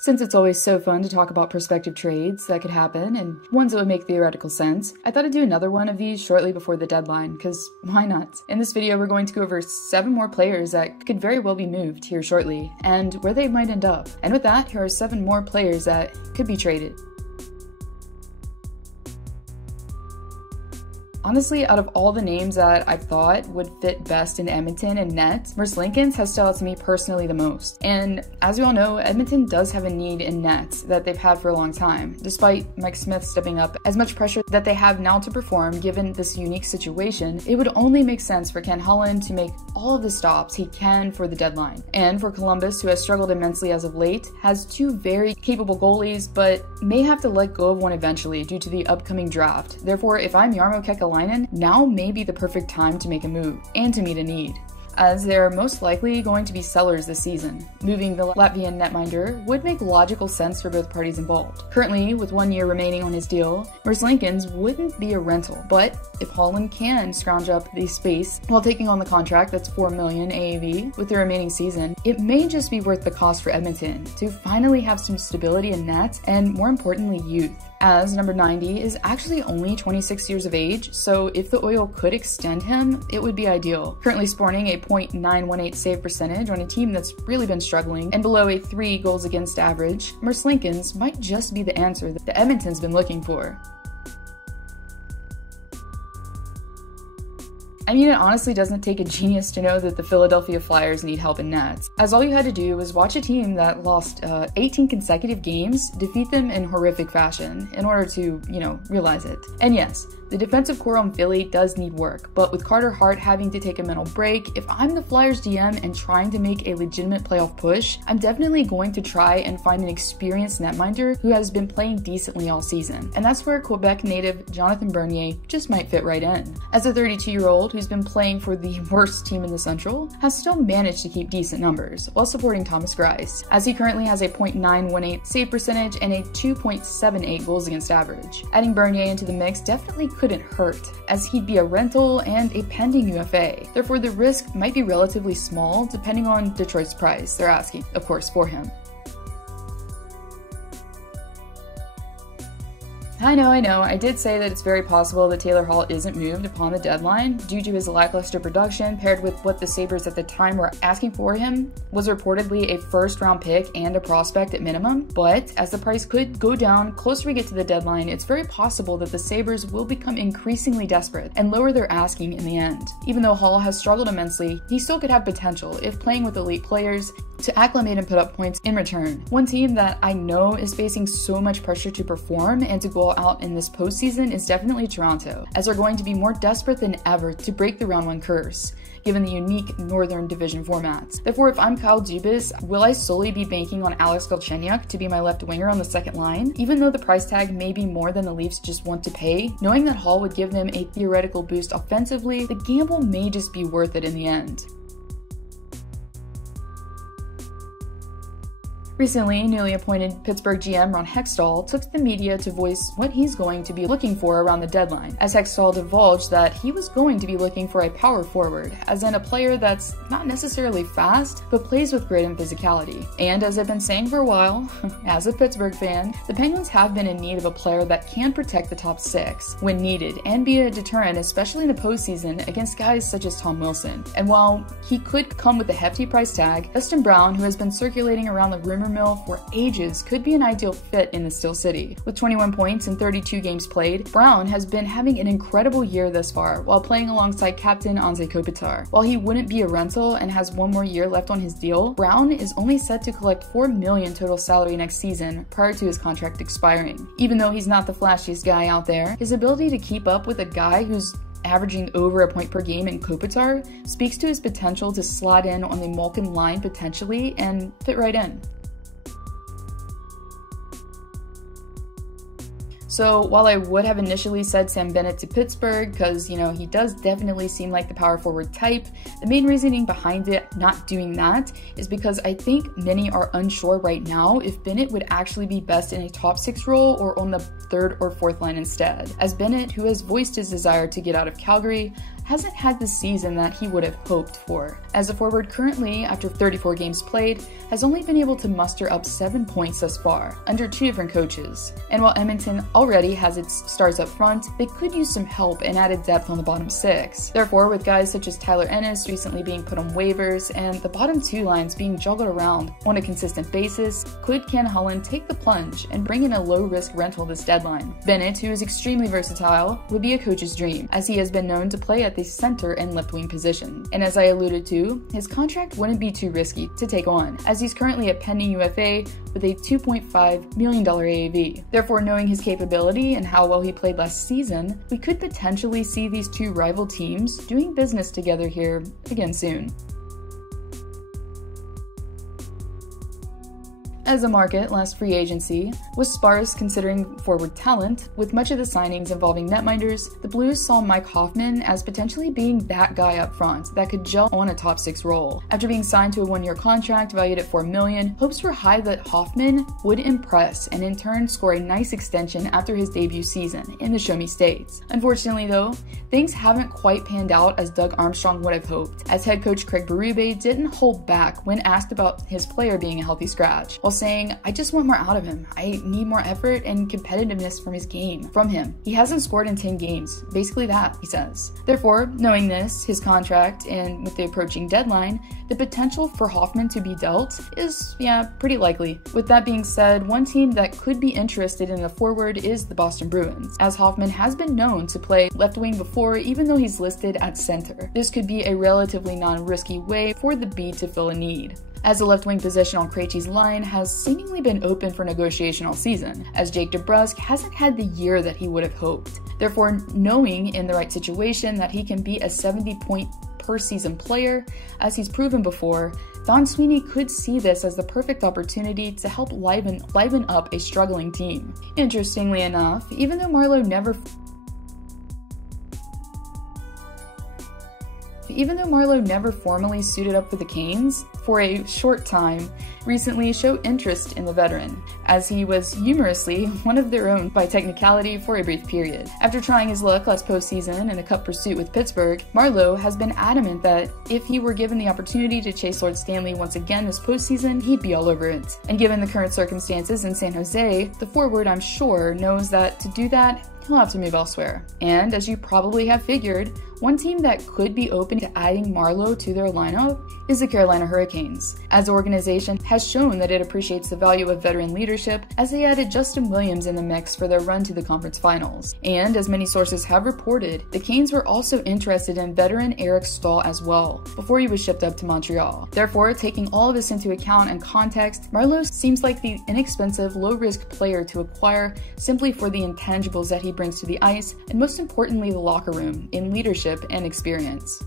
Since it's always so fun to talk about prospective trades that could happen and ones that would make theoretical sense, I thought I'd do another one of these shortly before the deadline, because why not? In this video, we're going to go over 7 more players that could very well be moved here shortly, and where they might end up. And with that, here are 7 more players that could be traded. Honestly, out of all the names that I thought would fit best in Edmonton and net, MERZLIKINS has stood out to me personally the most. And as we all know, Edmonton does have a need in net that they've had for a long time, despite Mike Smith stepping up as much pressure that they have now to perform given this unique situation. It would only make sense for Ken Holland to make all of the stops he can for the deadline. And for Columbus, who has struggled immensely as of late, has 2 very capable goalies, but may have to let go of one eventually due to the upcoming draft. Therefore, if I'm Jarmo Kekalainen, now may be the perfect time to make a move and to meet a need, as they're most likely going to be sellers this season. Moving the Latvian netminder would make logical sense for both parties involved. Currently, with 1 year remaining on his deal, MERZLIKINS wouldn't be a rental, but if Holland can scrounge up the space while taking on the contract that's $4 million AAV with the remaining season, it may just be worth the cost for Edmonton to finally have some stability in net and, more importantly, youth, as number 90 is actually only 26 years of age, so if the Oil could extend him, it would be ideal. Currently sporting a .918 save percentage on a team that's really been struggling and below a 3 goals against average, MERZLIKINS might just be the answer that Edmonton's been looking for. I mean, it honestly doesn't take a genius to know that the Philadelphia Flyers need help in net, as all you had to do was watch a team that lost 18 consecutive games defeat them in horrific fashion in order to, realize it. And yes, the defensive core on Philly does need work, but with Carter Hart having to take a mental break, if I'm the Flyers GM and trying to make a legitimate playoff push, I'm definitely going to try and find an experienced netminder who has been playing decently all season. And that's where Quebec native Jonathan Bernier just might fit right in. As a 32-year-old who's been playing for the worst team in the Central, has still managed to keep decent numbers while supporting Thomas Greiss, as he currently has a .918 save percentage and a 2.78 goals against average. Adding Bernier into the mix definitely couldn't hurt, as he'd be a rental and a pending UFA. Therefore, the risk might be relatively small depending on Detroit's price they're asking, of course, for him. I know, I did say that it's very possible that Taylor Hall isn't moved upon the deadline due to his lackluster production paired with what the Sabres at the time were asking for him was reportedly a first-round pick and a prospect at minimum, but as the price could go down closer we get to the deadline, it's very possible that the Sabres will become increasingly desperate and lower their asking in the end. Even though Hall has struggled immensely, he still could have potential if playing with elite players to acclimate and put up points in return. One team that I know is facing so much pressure to perform and to go out in this postseason is definitely Toronto, as they're going to be more desperate than ever to break the round 1 curse, given the unique Northern Division formats. Therefore, if I'm Kyle Dubas, will I solely be banking on Alex Galchenyuk to be my left winger on the second line? Even though the price tag may be more than the Leafs just want to pay, knowing that Hall would give them a theoretical boost offensively, the gamble may just be worth it in the end. Recently, newly appointed Pittsburgh GM Ron Hextall took to the media to voice what he's going to be looking for around the deadline, as Hextall divulged that he was going to be looking for a power forward, as in a player that's not necessarily fast, but plays with grit and physicality. And as I've been saying for a while, as a Pittsburgh fan, the Penguins have been in need of a player that can protect the top 6 when needed and be a deterrent, especially in the postseason against guys such as Tom Wilson. And while he could come with a hefty price tag, Dustin Brown, who has been circulating around the rumor mill for ages, could be an ideal fit in the Steel City. With 21 points in 32 games played, Brown has been having an incredible year thus far while playing alongside captain Anze Kopitar. While he wouldn't be a rental and has 1 more year left on his deal, Brown is only set to collect $4 million total salary next season prior to his contract expiring. Even though he's not the flashiest guy out there, his ability to keep up with a guy who's averaging over a point per game in Kopitar speaks to his potential to slot in on the Malkin line potentially and fit right in. So while I would have initially said Sam Bennett to Pittsburgh, because, he does definitely seem like the power forward type, the main reasoning behind it not doing that is because I think many are unsure right now if Bennett would actually be best in a top 6 role or on the 3rd or 4th line instead, as Bennett, who has voiced his desire to get out of Calgary, hasn't had the season that he would have hoped for, as the forward currently, after 34 games played, has only been able to muster up 7 points thus far, under 2 different coaches. And while Edmonton already has its stars up front, they could use some help and added depth on the bottom 6. Therefore, with guys such as Tyler Ennis recently being put on waivers and the bottom 2 lines being juggled around on a consistent basis, could Ken Holland take the plunge and bring in a low-risk rental this deadline? Bennett, who is extremely versatile, would be a coach's dream, as he has been known to play at the center and left wing position. And as I alluded to, his contract wouldn't be too risky to take on, as he's currently a pending UFA with a $2.5 million AAV. Therefore, knowing his capability and how well he played last season, we could potentially see these 2 rival teams doing business together here again soon. As the market last free agency was sparse considering forward talent, with much of the signings involving netminders, the Blues saw Mike Hoffman as potentially being that guy up front that could gel on a top 6 role. After being signed to a 1-year contract valued at $4 million, hopes were high that Hoffman would impress and in turn score a nice extension after his debut season in the Show Me States. Unfortunately though, things haven't quite panned out as Doug Armstrong would have hoped, as head coach Craig Berube didn't hold back when asked about his player being a healthy scratch, while saying, "I just want more out of him. I need more effort and competitiveness from him. He hasn't scored in 10 games. Basically that," he says. Therefore, knowing this, his contract, and with the approaching deadline, the potential for Hoffman to be dealt is, pretty likely. With that being said, one team that could be interested in the forward is the Boston Bruins, as Hoffman has been known to play left wing before, even though he's listed at center. This could be a relatively non-risky way for the B to fill a need, as the left wing position on Krejci's line has seemingly been open for negotiation all season, as Jake DeBrusk hasn't had the year that he would have hoped. Therefore, knowing in the right situation that he can be a 70-point per season player, as he's proven before, Don Sweeney could see this as the perfect opportunity to help liven up a struggling team. Interestingly enough, even though MARLEAU never formally suited up for the Canes, for a short time, recently showed interest in the veteran, as he was humorously one of their own by technicality for a brief period. After trying his luck last postseason in a cup pursuit with Pittsburgh, MARLEAU has been adamant that if he were given the opportunity to chase Lord Stanley once again this postseason, he'd be all over it. And given the current circumstances in San Jose, the forward, I'm sure, knows that to do that, he'll have to move elsewhere. And as you probably have figured, one team that could be open to adding MARLEAU to their lineup is the Carolina Hurricanes, as the organization has shown that it appreciates the value of veteran leadership, as they added Justin Williams in the mix for their run to the conference finals. And as many sources have reported, the Canes were also interested in veteran Eric Staal as well, before he was shipped up to Montreal. Therefore, taking all of this into account and context, MARLEAU seems like the inexpensive, low-risk player to acquire simply for the intangibles that he brings to the ice, and most importantly the locker room, in leadership and experience.